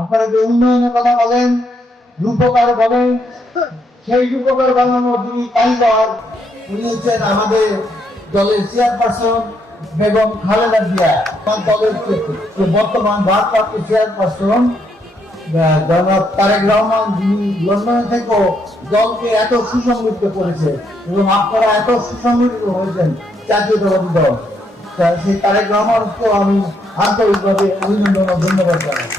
আপনারা যে উন্নয়নের কথা বলেন, রূপকার বলেন, সেই রূপকার বানানোর যিনি কারিগর উনি হচ্ছেন আমাদের দলের চেয়ারপারসন বেগম খালেদা জিয়া। দলের বর্তমান ভারপ্রাপ্ত চেয়ারপারসন জনাব তারেক রহমান, যিনি লন্ডন থেকেও দলকে এত সুসংগঠিত করেছে এবং আপনারা এত সুসংগঠিত হয়েছেন জাতীয়তাবাদী দল, সেই তারেক রহমানকেও আমি আন্তরিকভাবে অভিনন্দন ও ধন্যবাদ জানাই।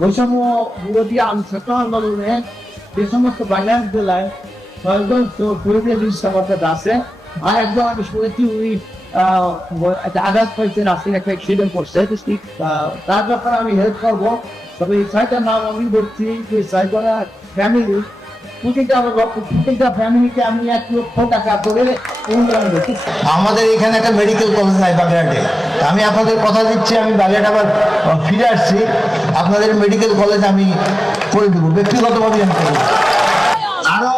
বৈষম্য বিরোধী ছাত্র আন্দোলনে যে সমস্ত বাংলাদেশ জেলায় আছে, আর একজন আমি শুনেছি উনি আঘাত পাইছেন, আসলে একটা অ্যাক্সিডেন্ট করছে, তার ব্যাপারে আমি হেল্প করবো। তবে এই সাইটার নাম আমি বলছি যে সাইটারা ফ্যামিলি, প্রতিটা ফ্যামিলিকে আমি 1 লক্ষ টাকা করে আমাদের এখানে একটা মেডিকেল কলেজ নাই বাগেরহাটে। আমি আপনাদের কথা দিচ্ছি, আমি বাগেরহাট আবার ফিরে আসছি, আপনাদের মেডিকেল কলেজ আমি করে দেবো, ব্যক্তিগতভাবে আমি করবো। আরো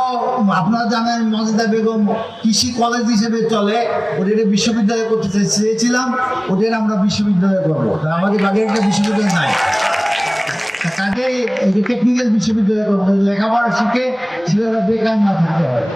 আপনারা জানেন মজেদা বেগম কৃষি কলেজ হিসেবে চলে, ওদের বিশ্ববিদ্যালয় করতে চেয়েছিলাম, ওদের আমরা বিশ্ববিদ্যালয় করবো। আমাদের বাগেরহাটে বিশ্ববিদ্যালয় নাই, কাজে টেকনিক্যাল বিশ্ববিদ্যালয় করবো, লেখাপড়া শিখে ছেলেরা বেকার না থাকতে হয়।